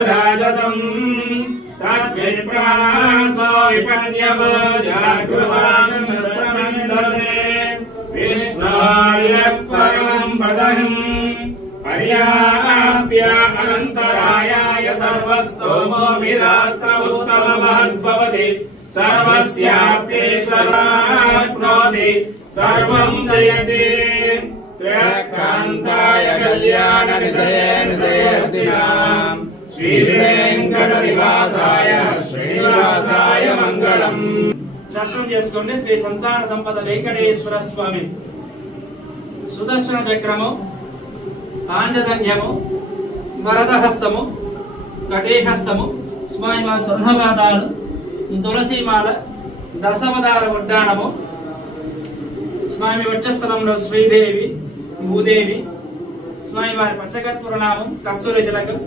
రాజతం తద్విప్రాసో విపన్యవో జాగృవాన్ సస్సనందతే విష్ణోర్య పరమం పదం పర్యాప్య అనంతరాయాయ సర్వస్తోమో విరాత్ర ఉత్తమ మహద్భవతి సర్వస్యాప్యే సర్వాప్నోతి సర్వం జయతి శ్రీకాంతాయ కళ్యాణ నిధయే నిధయేర్దినాం శ్రీ వెంకటనివాసాయ శ్రీనివాసాయ మంగళం. దర్శనం చేసుకోండి. శ్రీ సంతాన సంపద వెంకటేశ్వర స్వామి సుదర్శన చక్రము, పాంచజన్యము, వరదహస్తము, కటీహస్తము, స్వామి మా స్వర్ణపాదాలు, తులసీమాల, దశవతార ఉడ్డాణము, స్వామి వక్షస్థలంలో శ్రీదేవి, భూదేవి, స్వామి వారి పచ్చకర్పూర నామం, కస్తూరి తిలకం,